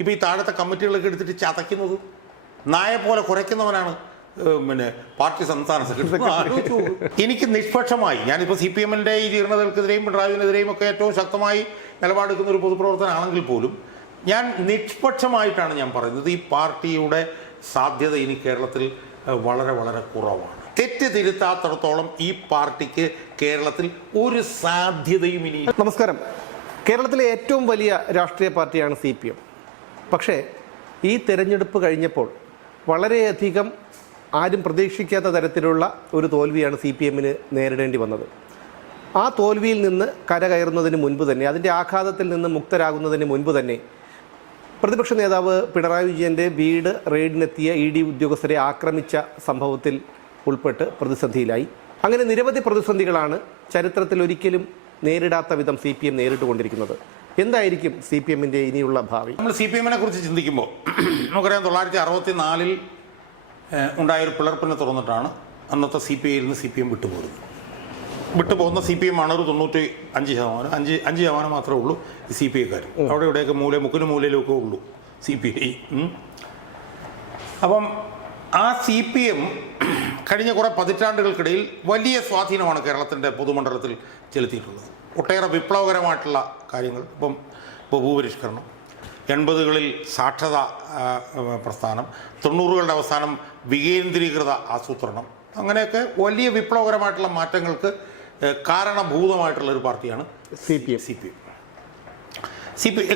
ഇപ്പോൾ ഈ താഴത്തെ കമ്മിറ്റികളൊക്കെ എടുത്തിട്ട് ചതയ്ക്കുന്നത്? നായ പോലെ കുറയ്ക്കുന്നവനാണ് പിന്നെ പാർട്ടി സംസ്ഥാന സെക്രട്ടറി. എനിക്ക് നിഷ്പക്ഷമായി, ഞാനിപ്പോൾ CPM-ന്റെ ഈ ജീർണതകൾക്കെതിരെയും പിണറായിനെതിരെയും ഒക്കെ ഏറ്റവും ശക്തമായി നിലപാടെടുക്കുന്ന ഒരു പൊതുപ്രവർത്തനമാണെങ്കിൽ പോലും ഞാൻ നിഷ്പക്ഷമായിട്ടാണ് ഞാൻ പറയുന്നത്, ഈ പാർട്ടിയുടെ സാധ്യത ഇനി കേരളത്തിൽ വളരെ വളരെ കുറവാണ്. തെറ്റ് തിരുത്താത്തിടത്തോളം ഈ പാർട്ടിക്ക് കേരളത്തിൽ ഒരു സാധ്യതയും ഇനി. നമസ്കാരം. കേരളത്തിലെ ഏറ്റവും വലിയ രാഷ്ട്രീയ പാർട്ടിയാണ് CPM. പക്ഷേ ഈ തെരഞ്ഞെടുപ്പ് കഴിഞ്ഞപ്പോൾ വളരെയധികം ആരും പ്രതീക്ഷിക്കാത്ത തരത്തിലുള്ള ഒരു തോൽവിയാണ് CPM-ന് നേരിടേണ്ടി വന്നത്. ആ തോൽവിയിൽ നിന്ന് കരകയറുന്നതിന് മുൻപ് തന്നെ, അതിൻ്റെ ആഘാതത്തിൽ നിന്ന് മുക്തരാകുന്നതിന് മുൻപ് തന്നെ പ്രതിപക്ഷ നേതാവ് പിണറായി വിജയൻ്റെ വീട് റെയ്ഡിനെത്തിയ ED ഉദ്യോഗസ്ഥരെ ആക്രമിച്ച സംഭവത്തിൽ ഉൾപ്പെട്ട് പ്രതിസന്ധിയിലായി. അങ്ങനെ നിരവധി പ്രതിസന്ധികളാണ് ചരിത്രത്തിൽ ഒരിക്കലും നേരിടാത്ത വിധം CPM നേരിട്ടുകൊണ്ടിരിക്കുന്നത്. എന്തായിരിക്കും CPM-ന്റെ ഇനിയുള്ള ഭാവി? നമ്മൾ CPM-നെ കുറിച്ച് ചിന്തിക്കുമ്പോൾ നമുക്കറിയാം, 1964-ൽ ഉണ്ടായൊരു പിളർപ്പിനെ തുറന്നിട്ടാണ് അന്നത്തെ CPI-യിൽ നിന്ന് CPM വിട്ടുപോകുന്ന CPM-ആണ് ഒരു 95%, 5% മാത്രമേ ഉള്ളൂ ഈ CPI-ക്കാർ. അവിടെ ഇവിടെയൊക്കെ മുക്കിന് മൂലയിലൊക്കെ ഉള്ളൂ CPI. അപ്പം ആ CPM കഴിഞ്ഞ കുറേ പതിറ്റാണ്ടുകൾക്കിടയിൽ വലിയ സ്വാധീനമാണ് കേരളത്തിൻ്റെ പൊതുമണ്ഡലത്തിൽ ചെലുത്തിയിട്ടുള്ളത്. ഒട്ടേറെ വിപ്ലവകരമായിട്ടുള്ള കാര്യങ്ങൾ, ഇപ്പം ഭൂപരിഷ്കരണം, 80കളിൽ സാക്ഷരത പ്രസ്ഥാനം, 90കളുടെ അവസാനം വികേന്ദ്രീകൃത ആസൂത്രണം, അങ്ങനെയൊക്കെ വലിയ വിപ്ലവകരമായിട്ടുള്ള മാറ്റങ്ങൾക്ക് കാരണഭൂതമായിട്ടുള്ളൊരു പാർട്ടിയാണ് CPM.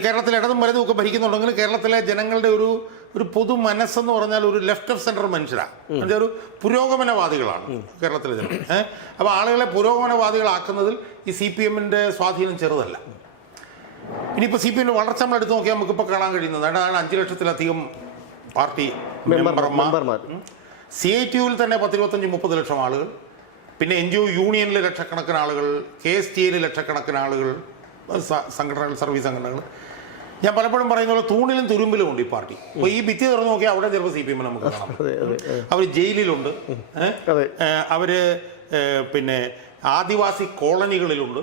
കേരളത്തിൽ ഇടതും വലതും ഒക്കെ ഭരിക്കുന്നുണ്ടെങ്കിൽ കേരളത്തിലെ ജനങ്ങളുടെ ഒരു പൊതു മനസ്സെന്ന് പറഞ്ഞാൽ ഒരു ലെഫ്റ്റ് ഓഫ് സെൻറ്റർ മനുഷ്യരാണ്. അതിൻ്റെ ഒരു പുരോഗമനവാദികളാണ് കേരളത്തിലെ ജനങ്ങൾ. അപ്പോൾ ആളുകളെ പുരോഗമനവാദികളാക്കുന്നതിൽ ഈ CPM-ന്റെ സ്വാധീനം ചെറുതല്ല. ഇനിയിപ്പോൾ CPM-ന്റെ വളർച്ച നമ്മൾ എടുത്ത് നോക്കിയാൽ നമുക്കിപ്പോൾ കാണാൻ കഴിയുന്നത് 5 ലക്ഷത്തിലധികം പാർട്ടി മെമ്പർമാർ, CITU-വിൽ തന്നെ 10-25-30 ലക്ഷം ആളുകൾ, പിന്നെ NGO യൂണിയനിൽ ലക്ഷക്കണക്കിന് ആളുകൾ, KSTA-ൽ ലക്ഷക്കണക്കിന് ആളുകൾ, സംഘടനകൾ, സർവീസ് സംഘടനകൾ. ഞാൻ പലപ്പോഴും പറയുന്ന പോലെ തൂണിലും തുരുമ്പിലും ഉണ്ട് ഈ പാർട്ടി. അപ്പോൾ ഈ ഭിത്തി തുറന്നു നോക്കിയാൽ അവിടെ ചിലപ്പോൾ CPM നമുക്ക് കാണാം. അവർ ജയിലിലുണ്ട്, അവർ പിന്നെ ആദിവാസി കോളനികളിലുണ്ട്,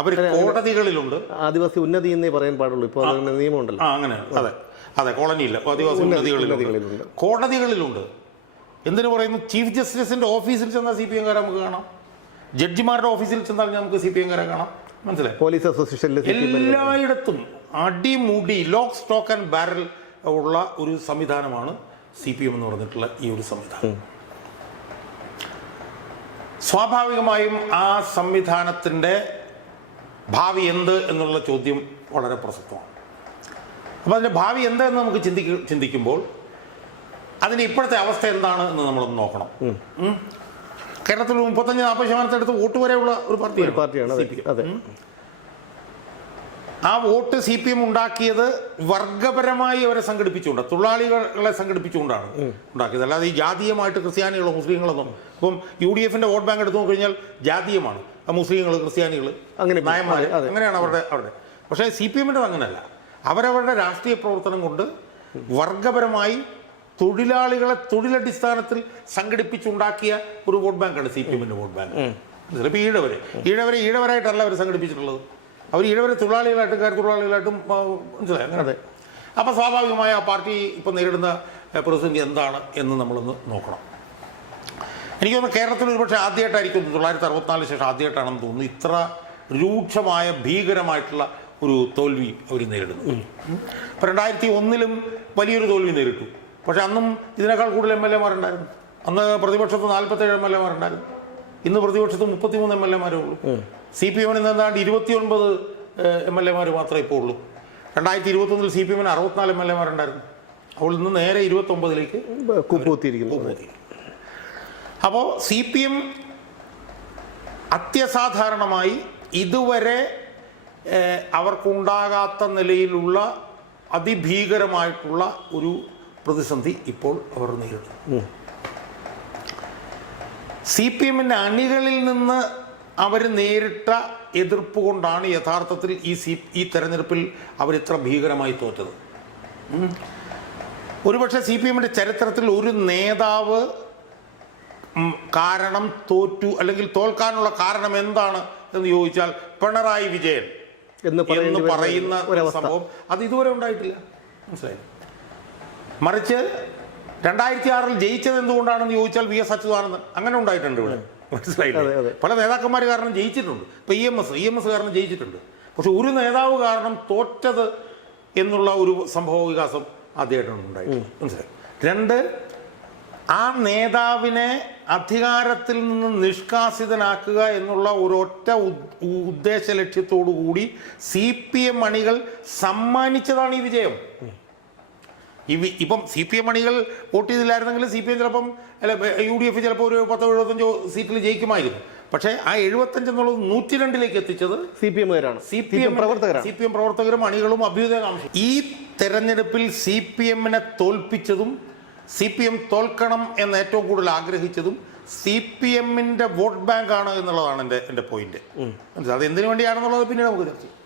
അവർ കോടതികളിലുണ്ട്. ആദിവാസി ഉന്നതി എന്നേ പറയാൻ പാടുള്ളൂ, ഇപ്പോൾ നിയമമുണ്ടല്ലോ. അങ്ങനെ, അതെ, കോളനിയില്ല, ആദിവാസി ഉന്നതികളിലുണ്ട്, കോടതികളിലുണ്ട്. എന്തിനു പറയുന്നു? ചീഫ് ജസ്റ്റിസിൻ്റെ ഓഫീസിൽ ചെന്നാൽ CPM-കാരെ നമുക്ക് കാണാം, ജഡ്ജിമാരുടെ ഓഫീസിൽ ചെന്നാൽ നമുക്ക് CPM-കാരെ കാണാം. മനസ്സിലായി? പോലീസ് അസോസിയേഷനിൽ എല്ലായിടത്തും അടിമുടി ലോക്ക് സ്റ്റോക്ക് ആൻഡ് ബാരൽ ഉള്ള ഒരു സംവിധാനമാണ് CPM എന്ന് പറഞ്ഞിട്ടുള്ള ഈ ഒരു സംവിധാനം. സ്വാഭാവികമായും ആ സംവിധാനത്തിൻ്റെ ഭാവി എന്ത് എന്നുള്ള ചോദ്യം വളരെ പ്രസക്തമാണ്. അപ്പോൾ അതിൻ്റെ ഭാവി എന്താണെന്ന് നമുക്ക് ചിന്തിക്കുമ്പോൾ അതിൻ്റെ ഇപ്പോഴത്തെ അവസ്ഥ എന്താണ് എന്ന് നമ്മളൊന്ന് നോക്കണം. കേരളത്തിൽ 35-40% അടുത്ത് വോട്ട് വരെയുള്ള ഒരു പാർട്ടിയാണ് CPM. ആ വോട്ട് CPM ഉണ്ടാക്കിയത് വർഗപരമായി അവരെ സംഘടിപ്പിച്ചുകൊണ്ട്, തൊഴിലാളികളെ സംഘടിപ്പിച്ചുകൊണ്ടാണ് ഉണ്ടാക്കിയത്. അല്ലാതെ ഈ ജാതീയമായിട്ട് ക്രിസ്ത്യാനികളോ മുസ്ലിങ്ങളൊന്നും. ഇപ്പം UDF-ന്റെ വോട്ട് ബാങ്ക് എടുത്തു നോക്കിക്കഴിഞ്ഞാൽ ജാതീയമാണ്, മുസ്ലിങ്ങൾ, ക്രിസ്ത്യാനികൾ, നായന്മാർ, അങ്ങനെയാണ് അവരുടെ. പക്ഷേ CPM-ൻ്റെ അങ്ങനെയല്ല. അവരവരുടെ രാഷ്ട്രീയ പ്രവർത്തനം കൊണ്ട് വർഗപരമായി തൊഴിലാളികളെ തൊഴിലടിസ്ഥാനത്തിൽ സംഘടിപ്പിച്ചുണ്ടാക്കിയ ഒരു വോട്ട് ബാങ്കാണ് CPM-ന്റെ വോട്ട് ബാങ്ക്. ചിലപ്പോൾ ഈഴവരായിട്ടല്ല അവർ സംഘടിപ്പിച്ചിട്ടുള്ളത്, അവർ ഈഴവരെ തൊഴിലാളികളായിട്ടും തൊഴിലാളികളായിട്ടും, മനസ്സിലായി? അതെ. അപ്പോൾ സ്വാഭാവികമായ ആ പാർട്ടി ഇപ്പോൾ നേരിടുന്ന പ്രതിസന്ധി എന്താണ് എന്ന് നമ്മളൊന്ന് നോക്കണം. എനിക്ക് തോന്നുന്നു കേരളത്തിൽ ഒരുപക്ഷെ ആദ്യമായിട്ടായിരിക്കും, 1964 ശേഷം ആദ്യമായിട്ടാണെന്ന് തോന്നുന്നു, ഇത്ര രൂക്ഷമായ ഭീകരമായിട്ടുള്ള ഒരു തോൽവി അവർ നേരിടുന്നു. ഇപ്പോൾ 2001-ലും വലിയൊരു തോൽവി നേരിട്ടു. പക്ഷെ അന്നും ഇതിനേക്കാൾ കൂടുതൽ MLA-മാരുണ്ടായിരുന്നു. അന്ന് പ്രതിപക്ഷത്ത് 47 MLA-മാരുണ്ടായിരുന്നു. ഇന്ന് പ്രതിപക്ഷത്ത് 33 MLA-മാരേ ഉള്ളൂ. CPM-ന് എന്താണ്ട് 29 MLA-മാർ മാത്രമേ ഇപ്പോൾ ഉള്ളൂ. 2021-ൽ CPM-ന് 64 MLA-മാരുണ്ടായിരുന്നു. അപ്പോൾ ഇന്ന് നേരെ 29-ലേക്ക് കുപ്പൂത്തിയിരിക്കുന്നു. അപ്പോൾ CPM അത്യസാധാരണമായി ഇതുവരെ അവർക്കുണ്ടാകാത്ത നിലയിലുള്ള അതിഭീകരമായിട്ടുള്ള ഒരു പ്രതിസന്ധി ഇപ്പോൾ അവർ നേരിടുന്നു. CPM-ന്റെ അണികളിൽ നിന്ന് അവർ നേരിട്ട എതിർപ്പ് കൊണ്ടാണ് യഥാർത്ഥത്തിൽ ഈ തെരഞ്ഞെടുപ്പിൽ അവരിത്ര ഭീകരമായി തോറ്റത്. ഒരുപക്ഷെ CPM-ന്റെ ചരിത്രത്തിൽ ഒരു നേതാവ് കാരണം തോറ്റു അല്ലെങ്കിൽ തോൽക്കാനുള്ള കാരണം എന്താണ് എന്ന് ചോദിച്ചാൽ പിണറായി വിജയൻ എന്ന് പറയുന്ന സംഭവം അത് ഇതുവരെ ഉണ്ടായിട്ടില്ല. മനസ്സിലായി? മറിച്ച് 2006 ജയിച്ചത് എന്തുകൊണ്ടാണെന്ന് ചോദിച്ചാൽ VS അച്യുതാനന്ദൻ അങ്ങനെ ഉണ്ടായിട്ടുണ്ട് ഇവിടെ. മനസ്സിലായില്ലേ? പല നേതാക്കന്മാർ കാരണം ജയിച്ചിട്ടുണ്ട്. ഇപ്പൊ EMS കാരണം ജയിച്ചിട്ടുണ്ട്. പക്ഷെ ഒരു നേതാവ് കാരണം തോറ്റത് എന്നുള്ള ഒരു സംഭവ വികാസം ആദ്യമായിട്ടാണ് ഉണ്ടായിട്ടുണ്ട്. മനസ്സിലായി? 2, ആ നേതാവിനെ അധികാരത്തിൽ നിന്ന് നിഷ്കാസിതനാക്കുക എന്നുള്ള ഒരൊറ്റ ഉദ്ദേശ ലക്ഷ്യത്തോടു കൂടി CPM അണികൾ സമ്മാനിച്ചതാണ് ഈ വിജയം. ഇപ്പം CPM അണികൾ വോട്ട് ചെയ്തില്ലായിരുന്നെങ്കിൽ CPM ചിലപ്പം UDF ചിലപ്പോൾ ഒരു 10-75 സീറ്റിൽ ജയിക്കുമായിരുന്നു. പക്ഷേ ആ 75 എന്നുള്ളത് 102 എത്തിച്ചത് CPM പ്രവർത്തകരും അണികളും അഭ്യുദയകാംക്ഷ. ഈ തെരഞ്ഞെടുപ്പിൽ CPM-നെ തോൽപ്പിച്ചതും CPM തോൽക്കണം എന്ന് ഏറ്റവും കൂടുതൽ ആഗ്രഹിച്ചതും CPM-ന്റെ വോട്ട് ബാങ്ക് ആണ് എന്നുള്ളതാണ് എൻ്റെ പോയിന്റ്. അത് എന്തിനു വേണ്ടിയാണെന്നുള്ളത് പിന്നീട് നമുക്ക് ചർച്ച ചെയ്യാം.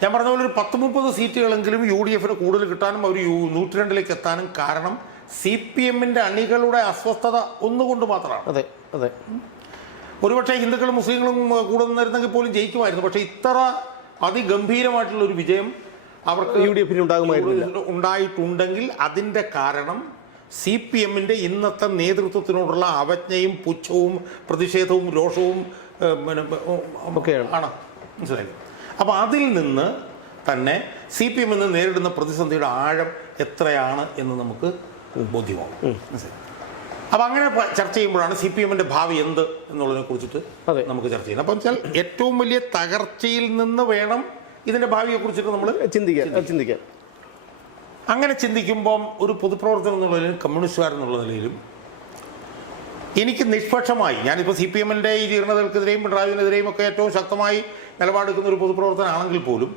ഞാൻ പറഞ്ഞ പോലെ ഒരു 10-30 സീറ്റുകളെങ്കിലും UDF-ന് കൂടുതൽ കിട്ടാനും അവർ 102 എത്താനും കാരണം CPM-ന്റെ അണികളുടെ അസ്വസ്ഥത ഒന്നുകൊണ്ട് മാത്രമാണ്. അതെ അതെ. ഒരുപക്ഷെ ഹിന്ദുക്കളും മുസ്ലിങ്ങളും കൂടെ നിന്നിരുന്നെങ്കിൽ പോലും ജയിക്കുമായിരുന്നു. പക്ഷെ ഇത്ര അതിഗംഭീരമായിട്ടുള്ള ഒരു വിജയം അവർക്ക് UDF-ന് ഉണ്ടായിട്ടുണ്ടെങ്കിൽ അതിൻ്റെ കാരണം CPM-ന്റെ ഇന്നത്തെ നേതൃത്വത്തിനോടുള്ള അവജ്ഞയും പുച്ഛവും പ്രതിഷേധവും രോഷവും ആണ്. മനസ്സിലായി? അപ്പോൾ അതിൽ നിന്ന് തന്നെ CPM എന്ന് നേരിടുന്ന പ്രതിസന്ധിയുടെ ആഴം എത്രയാണ് എന്ന് നമുക്ക് ബോധ്യമാവും. മനസ്സിലായി? അപ്പം അങ്ങനെ ചർച്ച ചെയ്യുമ്പോഴാണ് CPM-ന്റെ ഭാവി എന്ത് എന്നുള്ളതിനെ കുറിച്ചിട്ട് നമുക്ക് ചർച്ച ചെയ്യുന്നത്. അപ്പം വെച്ചാൽ ഏറ്റവും വലിയ തകർച്ചയിൽ നിന്ന് വേണം ഇതിൻ്റെ ഭാവിയെ കുറിച്ചിട്ട് നമ്മൾ ചിന്തിക്കാൻ. അങ്ങനെ ചിന്തിക്കുമ്പം ഒരു പൊതുപ്രവർത്തനം എന്നുള്ള നിലയിലും കമ്മ്യൂണിസ്റ്റുകാരെന്നുള്ള നിലയിലും എനിക്ക് നിഷ്പക്ഷമായി, ഞാനിപ്പോൾ CPM-ന്റെ ഈ ജീർണതകൾക്കെതിരെയും പിണറായിനെതിരെയും ഒക്കെ ഏറ്റവും ശക്തമായി നിലപാടെടുക്കുന്ന ഒരു പൊതുപ്രവർത്തനമാണെങ്കിൽ പോലും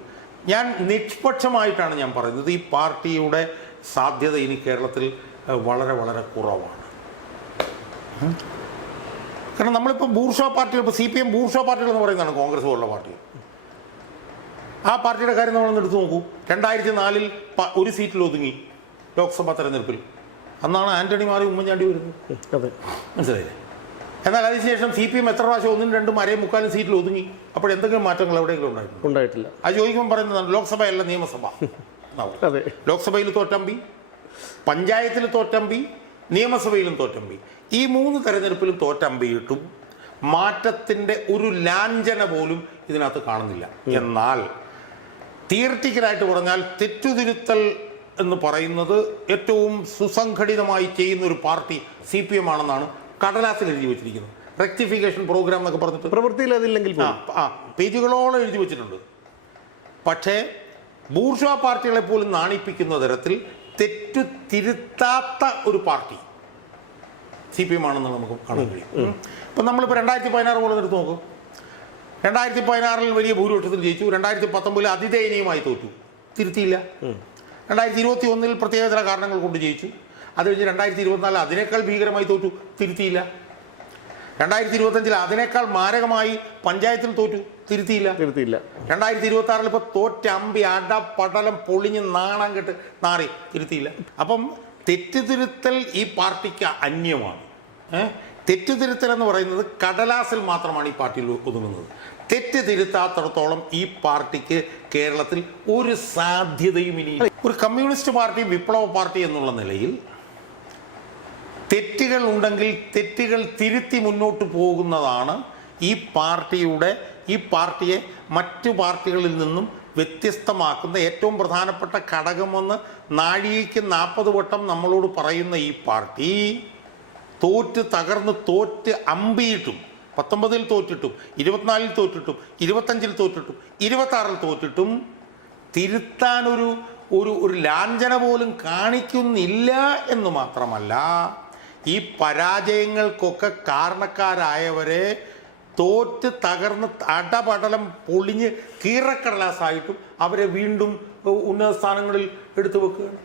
ഞാൻ നിഷ്പക്ഷമായിട്ടാണ് ഞാൻ പറയുന്നത്. ഈ പാർട്ടിയുടെ സാധ്യത ഇനി കേരളത്തിൽ വളരെ വളരെ കുറവാണ്. കാരണം നമ്മളിപ്പോൾ ബൂർഷ്വാ പാർട്ടികൾ, ഇപ്പോൾ CPM ബൂർഷ്വാ പാർട്ടികൾ എന്ന് പറയുന്നതാണ് കോൺഗ്രസ് പോലുള്ള പാർട്ടി. ആ പാർട്ടിയുടെ കാര്യം നമ്മളൊന്ന് എടുത്തു നോക്കൂ. 2004 ഒരു സീറ്റിൽ ഒതുങ്ങി ലോക്സഭാ തെരഞ്ഞെടുപ്പിൽ. അന്നാണ് ആന്റണി മാറി ഉമ്മൻചാണ്ടി വരുന്നത്. മനസ്സിലായില്ലേ? എന്നാൽ അതിനുശേഷം CPM എത്ര പ്രാവശ്യം 1, 2, 3/4 സീറ്റിൽ ഒതുങ്ങി. അപ്പോൾ എന്തെങ്കിലും മാറ്റങ്ങൾ എവിടെയെങ്കിലും ഉണ്ടായിട്ടില്ല. അത് ചോദിക്കുമ്പോൾ പറയുന്നതാണ് ലോക്സഭയല്ല നിയമസഭ. ലോക്സഭയിൽ തോറ്റമ്പി, പഞ്ചായത്തിൽ തോറ്റമ്പി, നിയമസഭയിലും തോറ്റമ്പി. ഈ 3 തെരഞ്ഞെടുപ്പിലും തോറ്റമ്പിയിട്ടും മാറ്റത്തിൻ്റെ ഒരു ലാഞ്ചന പോലും ഇതിനകത്ത് കാണുന്നില്ല. എന്നാൽ തിയറിറ്റിക്കലായിട്ട് പറഞ്ഞാൽ തെറ്റുതിരുത്തൽ എന്ന് പറയുന്നത് ഏറ്റവും സുസംഘടിതമായി ചെയ്യുന്ന ഒരു പാർട്ടി CPM ആണെന്നാണ് കടലാസിൽ എഴുതി വെച്ചിരിക്കുന്നത്. റെക്ടിഫിക്കേഷൻ പ്രോഗ്രാം എന്നൊക്കെ പറഞ്ഞിട്ട് പ്രവൃത്തിയിൽ അതില്ലെങ്കിൽ പേജുകളോളം എഴുതി വെച്ചിട്ടുണ്ട്. പക്ഷേ ബൂർഷ്വാ പാർട്ടികളെ പോലും നാണിപ്പിക്കുന്ന തരത്തിൽ തെറ്റു തിരുത്താത്ത ഒരു പാർട്ടി CPM ആണെന്ന് നമുക്ക് കാണാൻ കഴിയും. ഇപ്പം നമ്മളിപ്പോൾ 2016 പോലെ എടുത്ത് നോക്കും. 2016 വലിയ ഭൂരിപക്ഷത്തിൽ ജയിച്ചു. 2019 അതിദയനീയമായി തോറ്റു, തിരുത്തിയില്ല. 2021 പ്രത്യേക ചില കാരണങ്ങൾ കൊണ്ട് ജയിച്ചു. അത് കഴിഞ്ഞ് 2024 അതിനേക്കാൾ ഭീകരമായി തോറ്റു, തിരുത്തിയില്ല. 2025 അതിനേക്കാൾ മാരകമായി പഞ്ചായത്തിൽ തോറ്റു, തിരുത്തിയില്ല. 2026 ഇപ്പോൾ തോറ്റമ്പി അടപടലം പൊളിഞ്ഞ് നാണം കെട്ട് നാറി, തിരുത്തിയില്ല. അപ്പം തെറ്റുതിരുത്തൽ ഈ പാർട്ടിക്ക് അന്യമാണ്. തെറ്റുതിരുത്തൽ എന്ന് പറയുന്നത് കടലാസിൽ മാത്രമാണ് ഈ പാർട്ടിയിൽ ഒതുങ്ങുന്നത്. തെറ്റ് തിരുത്താത്തിടത്തോളം ഈ പാർട്ടിക്ക് കേരളത്തിൽ ഒരു സാധ്യതയും ഇനി. ഒരു കമ്മ്യൂണിസ്റ്റ് പാർട്ടി, വിപ്ലവ പാർട്ടി എന്നുള്ള നിലയിൽ തെറ്റുകൾ ഉണ്ടെങ്കിൽ തെറ്റുകൾ തിരുത്തി മുന്നോട്ട് പോകുന്നതാണ് ഈ പാർട്ടിയെ മറ്റു പാർട്ടികളിൽ നിന്നും വ്യത്യസ്തമാക്കുന്ന ഏറ്റവും പ്രധാനപ്പെട്ട ഘടകമെന്ന് നാഴികയ്ക്ക് 40 വട്ടം നമ്മളോട് പറയുന്ന ഈ പാർട്ടി തോറ്റ് അമ്പിയിട്ടും 19 തോറ്റിട്ടും 24 തോറ്റിട്ടും 25 തോറ്റിട്ടും 26 തോറ്റിട്ടും തിരുത്താനൊരു ഒരു ലാഞ്ചന പോലും കാണിക്കുന്നില്ല എന്ന് മാത്രമല്ല, ഈ പരാജയങ്ങൾക്കൊക്കെ കാരണക്കാരായവരെ തോറ്റ് തകർന്ന് അടപടലം പൊളിഞ്ഞ് കീറക്കടലാസായിട്ടും അവരെ വീണ്ടും ഉന്നത സ്ഥാനങ്ങളിൽ എടുത്തു വെക്കുകയാണ്.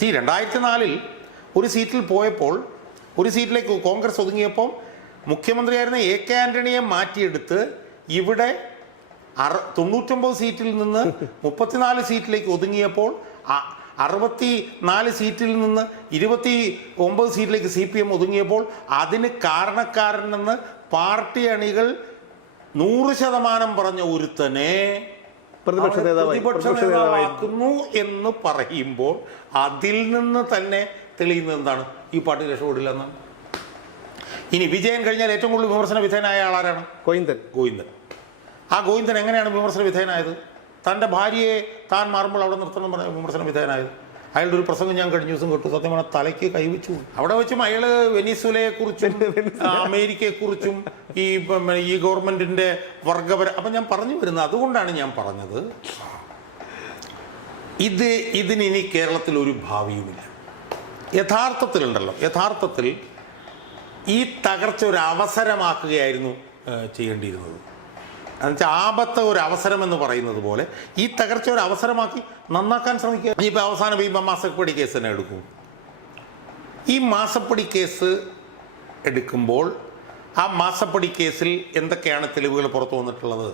2004 ഒരു സീറ്റിൽ പോയപ്പോൾ, ഒരു സീറ്റിലേക്ക് കോൺഗ്രസ് ഒതുങ്ങിയപ്പോൾ മുഖ്യമന്ത്രിയായിരുന്ന AK ആന്റണിയെ മാറ്റിയെടുത്ത് ഇവിടെ 99 സീറ്റിൽ നിന്ന് 34 സീറ്റിലേക്ക് ഒതുങ്ങിയപ്പോൾ 64 സീറ്റിൽ നിന്ന് 29 സീറ്റിലേക്ക് CPM ഒതുങ്ങിയപ്പോൾ അതിന് കാരണക്കാരനെന്ന് പാർട്ടി അണികൾ 100% പറഞ്ഞ ഒരുത്തനെ പ്രതിപക്ഷ നേതാവാക്കുന്നു എന്ന് പറയുമ്പോൾ അതിൽ നിന്ന് തന്നെ തെളിയുന്നത് എന്താണ്? ഈ പാർട്ടി രക്ഷപ്പെടില്ല എന്നാണ്. ഇനി വിജയൻ കഴിഞ്ഞാൽ ഏറ്റവും കൂടുതൽ വിമർശന വിധേയനായ ആളാരാണ്? ഗോവിന്ദൻ. ആ ഗോവിന്ദൻ എങ്ങനെയാണ് വിമർശന വിധേയനായത്? തൻ്റെ ഭാര്യയെ താൻ മാറുമ്പോൾ അവിടെ നിർത്തണം പറഞ്ഞ വിമർശന വിധേയനായത്. അയാളുടെ ഒരു പ്രസംഗം ഞാൻ കഴിഞ്ഞ ദിവസം കേട്ടു, സത്യം പറഞ്ഞാൽ തലയ്ക്ക് കൈവച്ചു. അവിടെ വെച്ചും അയാൾ വെനിസുലയെക്കുറിച്ചും അമേരിക്കയെക്കുറിച്ചും ഈ ഗവൺമെന്റിന്റെ അപ്പം ഞാൻ പറഞ്ഞു വരുന്നത് അതുകൊണ്ടാണ് ഞാൻ പറഞ്ഞത് ഇതിനി കേരളത്തിൽ ഒരു ഭാവിയുമില്ല. യഥാർത്ഥത്തിൽ ഈ തകർച്ച ഒരു അവസരമാക്കുകയായിരുന്നു ചെയ്യേണ്ടിയിരുന്നത്. എന്നുവെച്ചാൽ ആപത്ത് ഒരു അവസരം എന്ന് പറയുന്നത് പോലെ ഈ തകർച്ച ഒരു അവസരമാക്കി നന്നാക്കാൻ ശ്രമിക്കുക. ഇനിയിപ്പോൾ അവസാനം ഈ മാസപ്പടി കേസ് തന്നെ എടുക്കും. ഈ മാസപ്പടി കേസ് എടുക്കുമ്പോൾ ആ മാസപ്പടി കേസിൽ എന്തൊക്കെയാണ് തെളിവുകൾ പുറത്തു വന്നിട്ടുള്ളത്,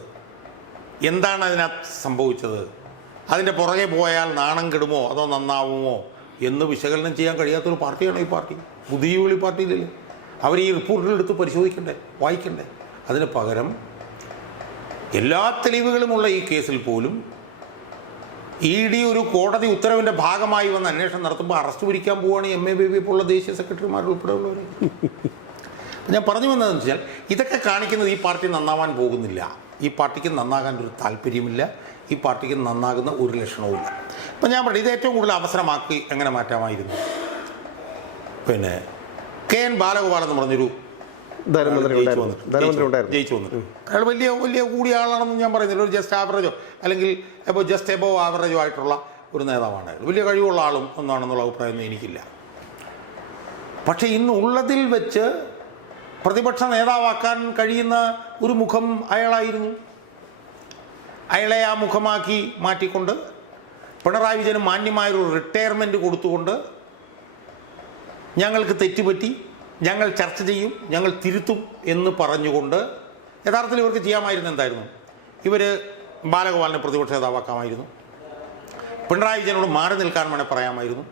എന്താണ് അതിനകത്ത് സംഭവിച്ചത്, അതിൻ്റെ പുറകെ പോയാൽ നാണം കെടുമോ അതോ നന്നാവുമോ എന്ന് വിശകലനം ചെയ്യാൻ കഴിയാത്തൊരു പാർട്ടിയാണ് ഈ പാർട്ടി. പുതിയ പാർട്ടിയിലല്ലേ. അവർ ഈ റിപ്പോർട്ടുകളെടുത്ത് പരിശോധിക്കണ്ടേ, വായിക്കണ്ടേ? അതിന് പകരം എല്ലാ തെളിവുകളുമുള്ള ഈ കേസിൽ പോലും ED ഒരു കോടതി ഉത്തരവിൻ്റെ ഭാഗമായി വന്ന് അന്വേഷണം നടത്തുമ്പോൾ അറസ്റ്റ് പിടിക്കാൻ പോവുകയാണ് MA ബേബി പോലുള്ള ദേശീയ സെക്രട്ടറിമാർ ഉൾപ്പെടെയുള്ളവർ. ഞാൻ പറഞ്ഞു വന്നതെന്ന് വെച്ചാൽ ഇതൊക്കെ കാണിക്കുന്നത് ഈ പാർട്ടി നന്നാവാൻ പോകുന്നില്ല. ഈ പാർട്ടിക്ക് നന്നാകാൻ ഒരു താല്പര്യമില്ല. ഈ പാർട്ടിക്ക് നന്നാകുന്ന ഒരു ലക്ഷണവുമില്ല. അപ്പം ഞാൻ പറഞ്ഞു ഇത് ഏറ്റവും കൂടുതൽ അവസരമാക്കി എങ്ങനെ മാറ്റാമായിരുന്നു. പിന്നെ KN ബാലഗോപാൽ എന്ന് പറഞ്ഞൊരു ജയിച്ചു വന്നിട്ട് അയാൾ വലിയ കൂടിയ ആളാണെന്ന് ഞാൻ പറയുന്നില്ല. ഒരു ജസ്റ്റ് ആവറേജോ അല്ലെങ്കിൽ ഇപ്പോൾ ജസ്റ്റ് എബോവ് ആവറേജോ ആയിട്ടുള്ള ഒരു നേതാവാണ് അയാൾ. വലിയ കഴിവുള്ള ആളും ഒന്നാണെന്നുള്ള അഭിപ്രായമൊന്നും എനിക്കില്ല. പക്ഷേ ഇന്ന് ഉള്ളതിൽ വെച്ച് പ്രതിപക്ഷ നേതാവാക്കാൻ കഴിയുന്ന ഒരു മുഖം അയാളായിരുന്നു. അയാളെ ആ മുഖമാക്കി മാറ്റിക്കൊണ്ട് പിണറായി വിജയന് മാന്യമായൊരു റിട്ടയർമെൻറ്റ് കൊടുത്തുകൊണ്ട് ഞങ്ങൾക്ക് തെറ്റുപറ്റി, ഞങ്ങൾ ചർച്ച ചെയ്യും, ഞങ്ങൾ തിരുത്തും എന്ന് പറഞ്ഞുകൊണ്ട് യഥാർത്ഥത്തിൽ ഇവർക്ക് ചെയ്യാമായിരുന്നു എന്തായിരുന്നു? ഇവർ ബാലഗോപാലിനെ പ്രതിപക്ഷ നേതാവാക്കാമായിരുന്നു. പിണറായി വിജയനോട് മാറി നിൽക്കാൻ വേണേൽ പറയാമായിരുന്നു.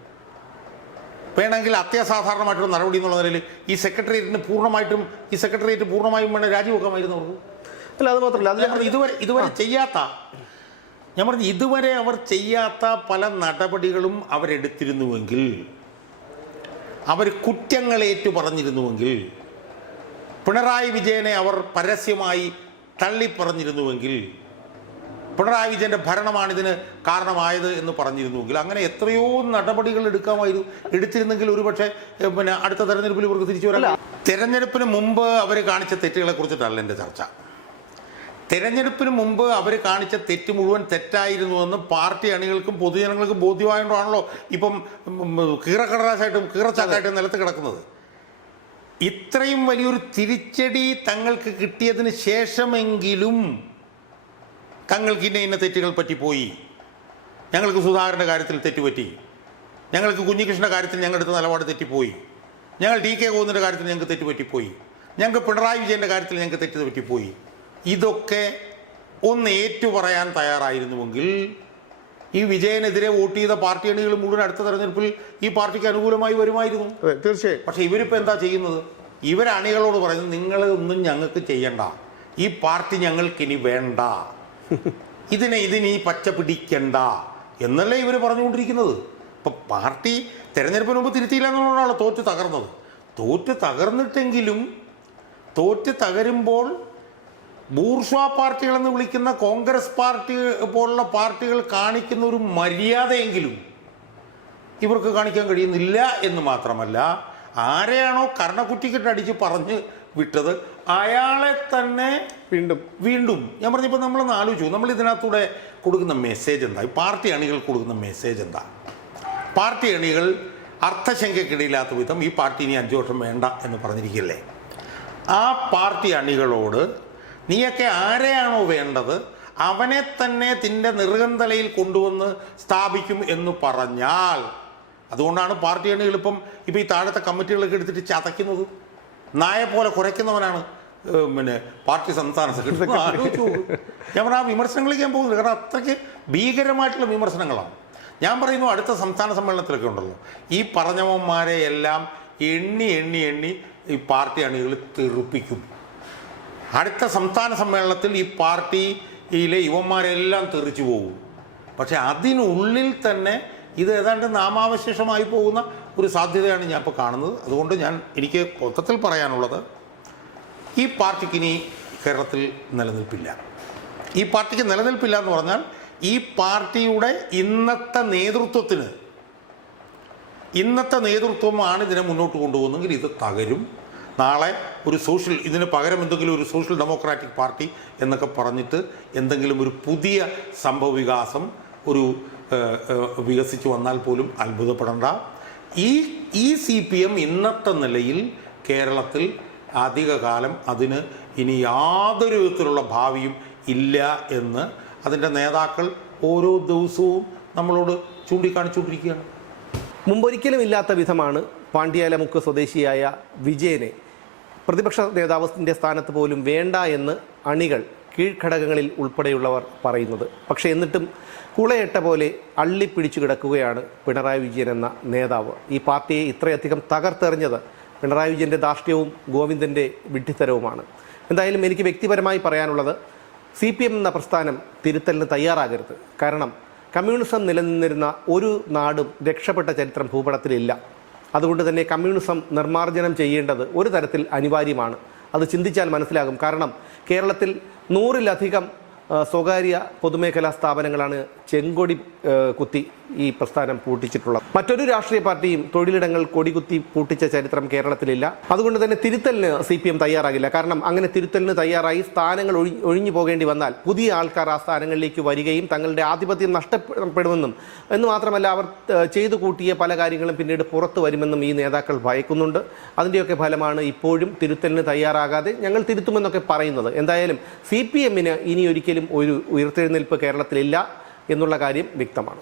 വേണമെങ്കിൽ അത്യസാധാരണമായിട്ടുള്ള നടപടി എന്നുള്ള നിലയിൽ ഈ സെക്രട്ടേറിയറ്റ് പൂർണ്ണമായും വേണേൽ രാജിവെക്കാമായിരുന്നു അവർക്ക്. അല്ല, അത് മാത്രമല്ല, ഇതുവരെ അവർ ചെയ്യാത്ത പല നടപടികളും അവരെടുത്തിരുന്നുവെങ്കിൽ, അവർ കുറ്റങ്ങളേറ്റു പറഞ്ഞിരുന്നുവെങ്കിൽ, പിണറായി വിജയനെ അവർ പരസ്യമായി തള്ളിപ്പറഞ്ഞിരുന്നുവെങ്കിൽ, പിണറായി വിജയൻ്റെ ഭരണമാണിതിന് കാരണമായത് എന്ന് പറഞ്ഞിരുന്നുവെങ്കിൽ, അങ്ങനെ എത്രയോ നടപടികൾ എടുത്തിരുന്നെങ്കിൽ ഒരുപക്ഷെ അടുത്ത തെരഞ്ഞെടുപ്പിൽ ഇവർക്ക് തിരിച്ചു വരാം. തെരഞ്ഞെടുപ്പിന് മുമ്പ് അവർ കാണിച്ച തെറ്റുകളെ കുറിച്ചിട്ടല്ല എൻ്റെ ചർച്ച. തെരഞ്ഞെടുപ്പിന് മുമ്പ് അവർ കാണിച്ച തെറ്റ് മുഴുവൻ തെറ്റായിരുന്നുവെന്ന് പാർട്ടി അണികൾക്കും പൊതുജനങ്ങൾക്കും ബോധ്യമായതുകൊണ്ടാണല്ലോ ഇപ്പം കീറക്കടലാശായിട്ടും കീറച്ചാക്കായിട്ടും നിലത്ത് കിടക്കുന്നത്. ഇത്രയും വലിയൊരു തിരിച്ചടി തങ്ങൾക്ക് കിട്ടിയതിന് ശേഷമെങ്കിലും തങ്ങൾക്ക് ഇന്ന തെറ്റുകൾ പറ്റിപ്പോയി, ഞങ്ങൾക്ക് സുധാകരൻ്റെ കാര്യത്തിൽ തെറ്റുപറ്റി, ഞങ്ങൾക്ക് കുഞ്ഞികൃഷ്ണൻ്റെ കാര്യത്തിൽ ഞങ്ങളെടുത്ത നിലപാട് തെറ്റിപ്പോയി, ഞങ്ങൾ DK ഗോവിന്ദൻ്റെ കാര്യത്തിൽ ഞങ്ങൾക്ക് തെറ്റുപറ്റിപ്പോയി, ഞങ്ങൾക്ക് പിണറായി വിജയൻ്റെ കാര്യത്തിൽ ഞങ്ങൾക്ക് തെറ്റ് പറ്റിപ്പോയി, ഇതൊക്കെ ഒന്ന് ഏറ്റുപറയാൻ തയ്യാറായിരുന്നുവെങ്കിൽ ഈ വിജയനെതിരെ വോട്ട് ചെയ്ത പാർട്ടി അണികൾ മുഴുവൻ അടുത്ത തെരഞ്ഞെടുപ്പിൽ ഈ പാർട്ടിക്ക് അനുകൂലമായി വരുമായിരുന്നു. തീർച്ചയായും. പക്ഷേ ഇവരിപ്പോൾ എന്താ ചെയ്യുന്നത്? ഇവരണികളോട് പറയുന്നത് നിങ്ങൾ ഒന്നും ഞങ്ങൾക്ക് ചെയ്യണ്ട, ഈ പാർട്ടി ഞങ്ങൾക്കിനി വേണ്ട, ഇതിനി പച്ച പിടിക്കണ്ട എന്നല്ലേ ഇവർ പറഞ്ഞുകൊണ്ടിരിക്കുന്നത്. ഇപ്പം പാർട്ടി തെരഞ്ഞെടുപ്പിന് മുമ്പ് തിരുത്തിയില്ല എന്നുള്ളതാണ് തോറ്റ് തകർന്നിട്ടെങ്കിലും തകരുമ്പോൾ ബൂർഷ്വാ പാർട്ടികളെന്ന് വിളിക്കുന്ന കോൺഗ്രസ് പാർട്ടി പോലുള്ള പാർട്ടികൾ കാണിക്കുന്ന ഒരു മര്യാദയെങ്കിലും ഇവർക്ക് കാണിക്കാൻ കഴിയുന്നില്ല എന്ന് മാത്രമല്ല, ആരെയാണോ കർണക്കുറ്റിക്കിട്ട് അടിച്ച് പറഞ്ഞ് വിട്ടത് അയാളെ തന്നെ വീണ്ടും ഞാൻ പറഞ്ഞപ്പോൾ നമ്മളൊന്ന് ആലോചിച്ചു, നമ്മൾ ഇതിനകത്തൂടെ കൊടുക്കുന്ന മെസ്സേജ് എന്താ? ഈ പാർട്ടി അണികൾ കൊടുക്കുന്ന മെസ്സേജ് എന്താ? പാർട്ടി അണികൾ അർത്ഥശങ്കയ്ക്കിടയില്ലാത്ത വിധം ഈ പാർട്ടി ഇനി 5 വർഷം വേണ്ട എന്ന് പറഞ്ഞിരിക്കില്ലേ? ആ പാർട്ടി അണികളോട് നീയൊക്കെ ആരെയാണോ വേണ്ടത് അവനെ തന്നെ തിൻ്റെ നെറുകന്തലയിൽ കൊണ്ടുവന്ന് സ്ഥാപിക്കും എന്ന് പറഞ്ഞാൽ, അതുകൊണ്ടാണ് പാർട്ടി അണികൾ ഇപ്പം ഈ താഴത്തെ കമ്മിറ്റികളൊക്കെ എടുത്തിട്ട് ചതയ്ക്കുന്നത്. നായെ പോലെ കുറയ്ക്കുന്നവനാണ് പാർട്ടി സംസ്ഥാന സെക്രട്ടറി. ആലോചിച്ചു. ഞാൻ പറഞ്ഞ ആ വിമർശനങ്ങളിലേക്ക് ഞാൻ പോകുന്നില്ല, കാരണം അത്രയ്ക്ക് ഭീകരമായിട്ടുള്ള വിമർശനങ്ങളാണ്. ഞാൻ പറയുന്നു അടുത്ത സംസ്ഥാന സമ്മേളനത്തിലൊക്കെ ഉണ്ടല്ലോ, ഈ പറഞ്ഞവന്മാരെ എല്ലാം എണ്ണി ഈ പാർട്ടി അണികൾ തെറുപ്പിക്കും. അടുത്ത സംസ്ഥാന സമ്മേളനത്തിൽ ഈ പാർട്ടി ഇതിലെ യുവന്മാരെല്ലാം തെറിച്ചു പോകും. പക്ഷെ അതിനുള്ളിൽ തന്നെ ഇത് ഏതാണ്ട് നാമാവശേഷമായി പോകുന്ന ഒരു സാധ്യതയാണ് ഞാൻ ഇപ്പോൾ കാണുന്നത്. അതുകൊണ്ട് എനിക്ക് മൊത്തത്തിൽ പറയാനുള്ളത്, ഈ പാർട്ടിക്ക് ഇനി കേരളത്തിൽ നിലനിൽപ്പില്ല. ഈ പാർട്ടിക്ക് നിലനിൽപ്പില്ല എന്ന് പറഞ്ഞാൽ ഈ പാർട്ടിയുടെ ഇന്നത്തെ നേതൃത്വമാണ് ഇതിനെ മുന്നോട്ട് കൊണ്ടുപോകുന്നെങ്കിൽ ഇത് തകരും. നാളെ ഒരു ഇതിന് പകരം എന്തെങ്കിലും ഒരു സോഷ്യൽ ഡെമോക്രാറ്റിക് പാർട്ടി എന്നൊക്കെ പറഞ്ഞിട്ട് എന്തെങ്കിലും ഒരു പുതിയ സംഭവവികാസം വികസിച്ചു വന്നാൽ പോലും അത്ഭുതപ്പെടേണ്ട. ഈ CPM ഇന്നത്തെ നിലയിൽ കേരളത്തിൽ അധികകാലം അതിന് ഇനി യാതൊരു വിധത്തിലുള്ള ഭാവിയും ഇല്ല എന്ന് അതിൻ്റെ നേതാക്കൾ ഓരോ ദിവസവും നമ്മളോട് ചൂണ്ടിക്കാണിച്ചുകൊണ്ടിരിക്കുകയാണ്. മുമ്പൊരിക്കലും ഇല്ലാത്ത വിധമാണ് പാണ്ഡ്യാലമുക്ക് സ്വദേശിയായ വിജയനെ പ്രതിപക്ഷ നേതാവിൻ്റെ സ്ഥാനത്ത് പോലും വേണ്ട എന്ന് അണികൾ കീഴ്ഘടകങ്ങളിൽ ഉൾപ്പെടെയുള്ളവർ പറയുന്നത്. പക്ഷേ എന്നിട്ടും കുളയട്ട പോലെ അള്ളിപ്പിടിച്ചു കിടക്കുകയാണ് പിണറായി വിജയൻ എന്ന നേതാവ്. ഈ പാർട്ടിയെ ഇത്രയധികം തകർത്തെറിഞ്ഞത് പിണറായി വിജയൻ്റെ ധാർഷ്ട്യവും ഗോവിന്ദൻ്റെ വിഡ്ഢിത്തരവുമാണ്. എന്തായാലും എനിക്ക് വ്യക്തിപരമായി പറയാനുള്ളത്, CPM എന്ന പ്രസ്ഥാനം തിരുത്തലിന് തയ്യാറാകരുത്. കാരണം കമ്മ്യൂണിസം നിലനിന്നിരുന്ന ഒരു നാടും രക്ഷപ്പെട്ട ചരിത്രം ഭൂപടത്തിലില്ല. അതുകൊണ്ട് തന്നെ കമ്മ്യൂണിസം നിർമ്മാർജ്ജനം ചെയ്യേണ്ടത് ഒരു തരത്തിൽ അനിവാര്യമാണ്. അത് ചിന്തിച്ചാൽ മനസ്സിലാകും. കാരണം കേരളത്തിൽ 100-ലധികം സ്വകാര്യ പൊതുമേഖലാ സ്ഥാപനങ്ങളാണ് ചെങ്കൊടി കുത്തി ഈ പ്രസ്ഥാനം പൂട്ടിച്ചിട്ടുള്ളത്. മറ്റൊരു രാഷ്ട്രീയ പാർട്ടിയും തൊഴിലിടങ്ങൾ കൊടികുത്തി പൂട്ടിച്ച ചരിത്രം കേരളത്തിലില്ല. അതുകൊണ്ട് തന്നെ തിരുത്തലിന് CPM തയ്യാറാകില്ല. കാരണം അങ്ങനെ തിരുത്തലിന് തയ്യാറായി സ്ഥാനങ്ങൾ ഒഴിഞ്ഞു പോകേണ്ടി വന്നാൽ പുതിയ ആൾക്കാർ ആ സ്ഥാനങ്ങളിലേക്ക് വരികയും തങ്ങളുടെ ആധിപത്യം നഷ്ടപ്പെടുമെന്നും എന്ന് മാത്രമല്ല അവർ ചെയ്തു കൂട്ടിയ പല കാര്യങ്ങളും പിന്നീട് പുറത്തു വരുമെന്നും ഈ നേതാക്കൾ ഭയക്കുന്നുണ്ട്. അതിൻ്റെയൊക്കെ ഫലമാണ് ഇപ്പോഴും തിരുത്തലിന് തയ്യാറാകാതെ ഞങ്ങൾ തിരുത്തുമെന്നൊക്കെ പറയുന്നത്. എന്തായാലും CPM-ന് ഇനി ഒരിക്കലും ഒരു ഉയർത്തെഴുന്നേൽപ്പ് കേരളത്തിലില്ല എന്നുള്ള കാര്യം വ്യക്തമാണ്.